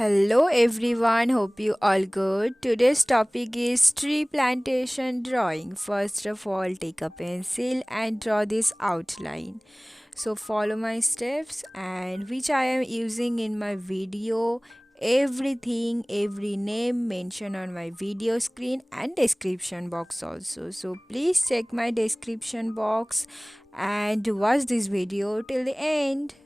Hello everyone, hope you all good. Today's topic is tree plantation drawing. First of all, take a pencil and draw this outline. So follow my steps and which I am using in my video. Everything, every name mentioned on my video screen and description box also. So please check my description box and watch this video till the end.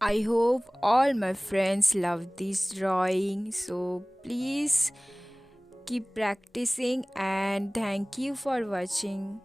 I hope all my friends love this drawing. So please keep practicing and thank you for watching.